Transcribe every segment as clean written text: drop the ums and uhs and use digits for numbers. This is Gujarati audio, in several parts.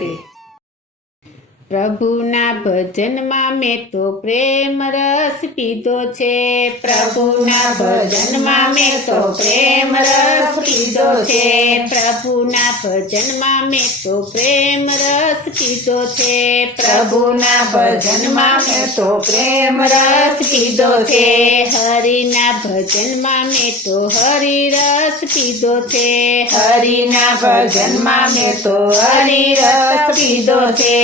રાધે। પ્રભુના ભજનમાં મેં તો પ્રેમ રસ પીધો છે। પ્રભુના ભજનમાં મેં તો પ્રેમ રસ પીધો છે। પ્રભુના ભજનમાં મેં તો પ્રેમ રસ પીધો છે। પ્રભુના ભજનમાં મેં તો પ્રેમ રસ પીધો છે। હરિના ભજનમાં મેં તો હરિ રસ પીધો છે। હરિના ભજનમાં મેં તો હરિ રસ પીધો છે।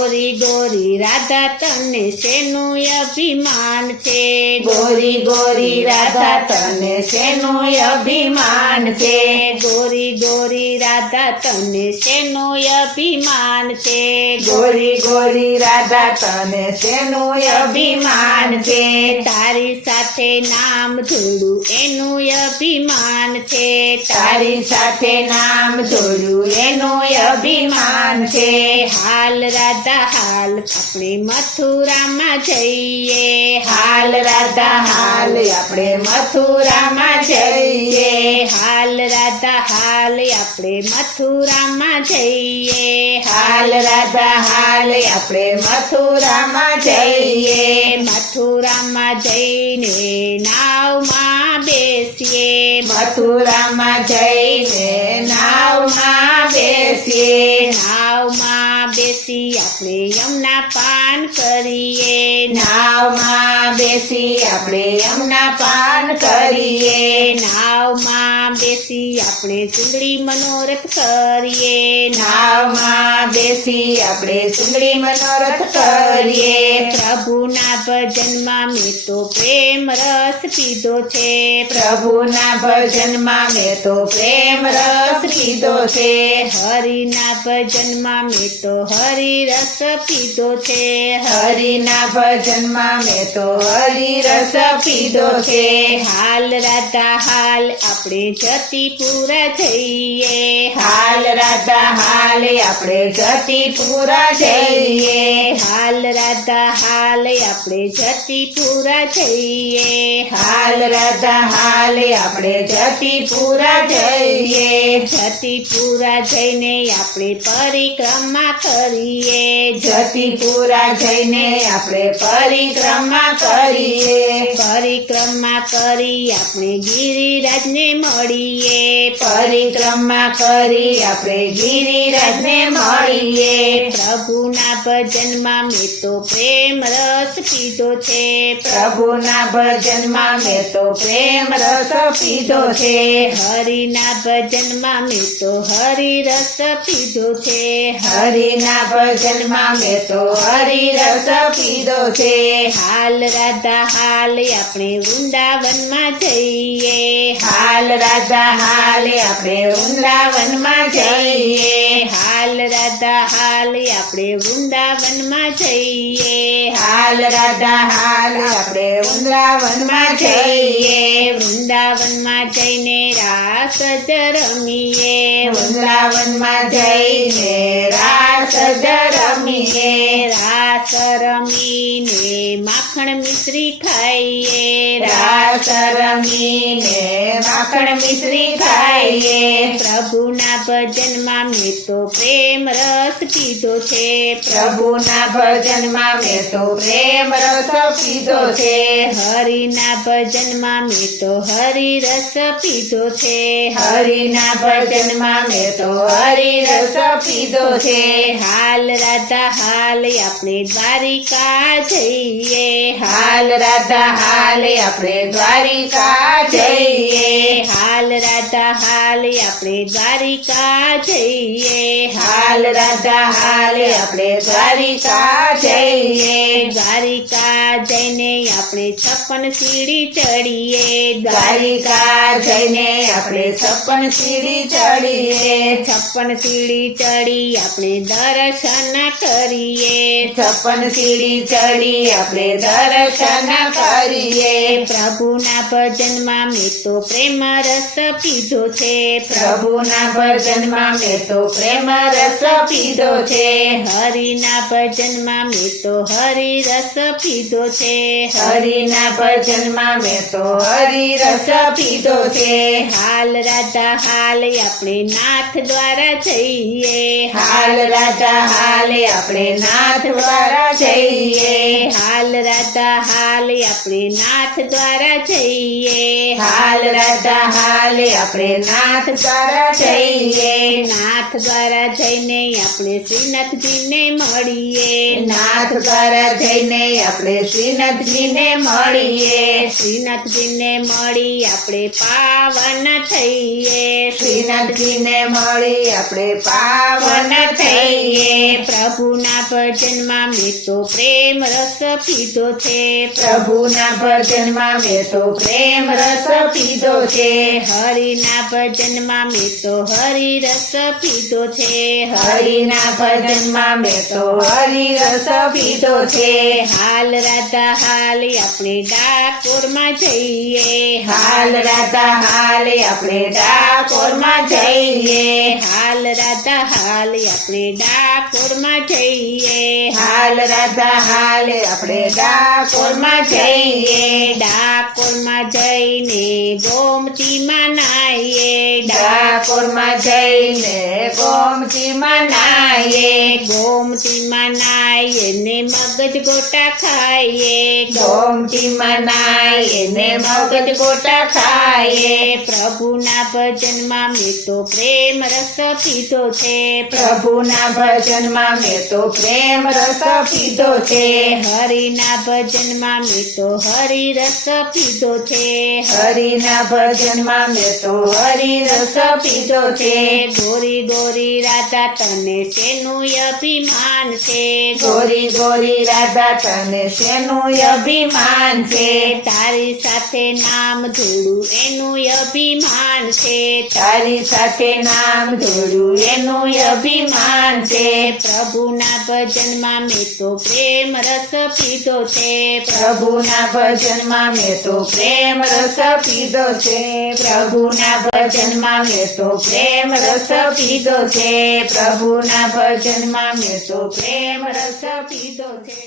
ગોરી ગોરી રાધા તને શેનું અભિમાન છે। ગોરી ગોરી રાધા તને શેનું અભિમાન છે। ગોરી ગોરી રાધા તને શેનું અભિમાન છે। ગોરી ગોરી રાધા તને શેનું અભિમાન છે। તારી સાથે નામ જોડું એનું અભિમાન છે। તારી સાથે નામ જોડું એનું અભિમાન છે। હાલ રાધા હાલ આપણે મથુરામાં જઈએ। હાલ રાધા હાલ આપણે મથુરામાં જઈએ। હાલ રાધા હાલ આપણે મથુરામાં જઈએ। હાલ રાધા હાલ આપણે મથુરામાં જઈએ। મથુરામાં જઈને નાવમાં બેસીએ। મથુરામાં જઈને નાવમાં બેસીએ। નાવમાં બેસી આપણે યમુના પાન કરીએ। નાવમાં બેસી આપણે યમુના પાન કરીએ। નાવમાં બેસી આપણે ચુંદડી મનોરથ કરીએ। નાવમાં બેસી આપણે ચુંદડી મનોરથ કરીએ। પ્રભુના ભજનમાં મેં તો પ્રેમ રસ પીધો છે। પ્રભુના ભજનમાં મેં તો પ્રેમ રસ પીધો છે। હરિના ભજનમાં મેં તો હરિ રસ પીધો છે। હરિના ભજનમાં મેં તો હરિ રસ પીધો છે। હાલ રાધા હાલ આપણે જતીપુરા જઈએ। હાલ રાધા હાલ આપણે જતીપુરા જઈએ। હાલ રાધા હાલ આપણે જતીપુરા જઈએ। હાલ રાધા હાલ આપણે જતીપુરા જઈએ। જતીપુરા જઈને આપણે પરિક્રમા કરીએ। જતીપુરા જઈને આપણે પરિક્રમા કરીએ। પરિક્રમા કરી આપણે ગિરિરાજને મળીએ। પરિક્રમા કરી આપણે ગિરિરાજને મળીએ। પ્રભુના ભજનમાં મેં તો પ્રેમ રસ પીધો છે। પ્રભુના ભજનમાં મેં તો પ્રેમ રસ પીધો છે। હરિના ભજનમાં મેં તો હરિ રસ પીધો છે। હરિના ભજનમાં મેં તો હરિ રસ પીધો છે। હાલ રાધા હાલ આપણે વૃંદાવનમાં જઈએ। હાલ રાધા હાલ આપણે વૃંદાવનમાં જઈએ। હાલ રાધા હાલ આપણે વૃંદાવનમાં જઈએ। હાલ રાધા હાલ આપણે વૃંદાવનમાં જઈએ। વૃંદાવનમાં જઈને રાસ જ રમીએ। વૃંદાવનમાં જઈને રાસ જ રમીએ। રાસ રમીને માખણ મિશ્રી ખાઈએ। રાસ રમીને માખણ મિશ્રી ખાઈએ। પ્રભુના ભજનમાં મેં તો પ્રેમ રસ પીધો છે। પ્રભુના ભજનમાં મેં તો પ્રેમ રસ પીધો છે। હરિના ભજનમાં મેં તો હરિ રસ પીધો છે। હરિના ભજનમાં મેં તો હરિ રસ પીધો છે। હાલ રાધા હાલ આપણે દ્વારિકા જઈએ। હાલ રાધા હાલ આપણે દ્વારિકા જઈએ। હાલ રાધા હાલ આપણે દ્વારિકા જઈએ। હાલ રાધા હાલ આપણે દ્વારિકા જઈએ। દ્વારિકા જઈને આપણે 56 સીડી ચડીએ। દ્વારિકા જઈને આપણે 56 સીડી ચડીએ। 56 સીડી ચડી આપણે દર્શન કરીએ। 56 સીડી ચડી આપણે દર્શન કરીએ। પ્રભુના ભજનમાં મેં તો પ્રેમ રસ પીધો છે। પ્રભુના ભજનમાં ભજનમાં મેં તો પ્રેમ રસ પીધો છે. હરિના ભજનમાં મેં તો હરિ રસ પીધો છે. હરિના ભજનમાં મેં તો હરિ રસ પીધો છે. હાલ રાધા હાલ આપણે નાથ દ્વારા જઈએ. હાલ રાધા હાલ આપણે નાથ દ્વારા જઈએ. હાલ રાધા હાલ આપણે નાથ દ્વારા જઈએ. હાલ રાધા હાલ આપણે નાથ દ્વારા જઈએ. નાથ દ્વારા જઈને આપણે શ્રીનાથજીને મળીએ. નાથ દ્વારા જઈને આપણે શ્રીનાથજીને મળીએ. શ્રીનાથજીને મળી આપણે પાવન થઈએ. શ્રીનાથજીને મળી આપણે પાવન થઈએ. પ્રભુના ભજનમાં મેં તો પ્રેમ રસ પીધો છે. પ્રભુના ભજનમાં મેં તો પ્રેમ રસ પીધો છે. હરિના ભજનમાં મેં તો હરિ રસ પીધો છે. હરિના ભજનમાં મેં તો હરિ રસ પીધો છે. હાલ રાધા હાલ આપણે ડાકોરમાં જઈએ. હાલ રાધા હાલ આપણે ડાકોરમાં જઈએ. હાલ રાધા હાલ આપણે ડાકોરમાં જઈએ. હાલ રાધા હાલ આપણે ડાકોરમાં જઈએ. ડાકોરમાં જઈને ગોમતીમાં નાહીએ. ડાકોરમાં જઈને ગોમતીમાં નાહીએ. ગોમતીમાં નાહીએ ને મગજ ગોટા ખાઈએ. ગોમતીમાં નાહીએ ને મગજ ગોટા ખાઈએ. પ્રભુના ભજનમાં મેં તો પ્રેમ રસ પીધો છે. પ્રભુના ભજનમાં મેં તો પ્રેમ રસ પીધો છે. હરિના ભજનમાં મેં તો હરિ રસ પીધો છે. હરિના ભજનમાં મેં તો હરિ રસ પીધો છે. ગોરી ગોરી રાધા તને શેનું અભિમાન છે. ગોરી ગોરી રાધા તને શેનું અભિમાન છે. તારી સાથે નામ જોડું એનું અભિમાન છે. તારી સાથે નામ જોડું એનું અભિમાન છે. પ્રભુના ભજનમાં મેં તો પ્રેમ રસ પીધો છે. પ્રભુના ભજનમાં મેં તો પ્રેમ રસ પીધો છે. પ્રભુના ભજનમાં મેં તો પ્રેમ રસ પીધો છે. પ્રભુના ભજનમાં મેં તો પ્રેમ રસ પીધો છે.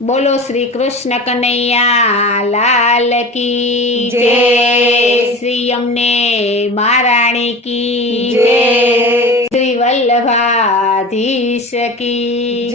બોલો શ્રી કૃષ્ણ કનૈયા લાલ કી જય. શ્રી અમને મહારાણી કી જય. શ્રી વલ્લભાધીશ કી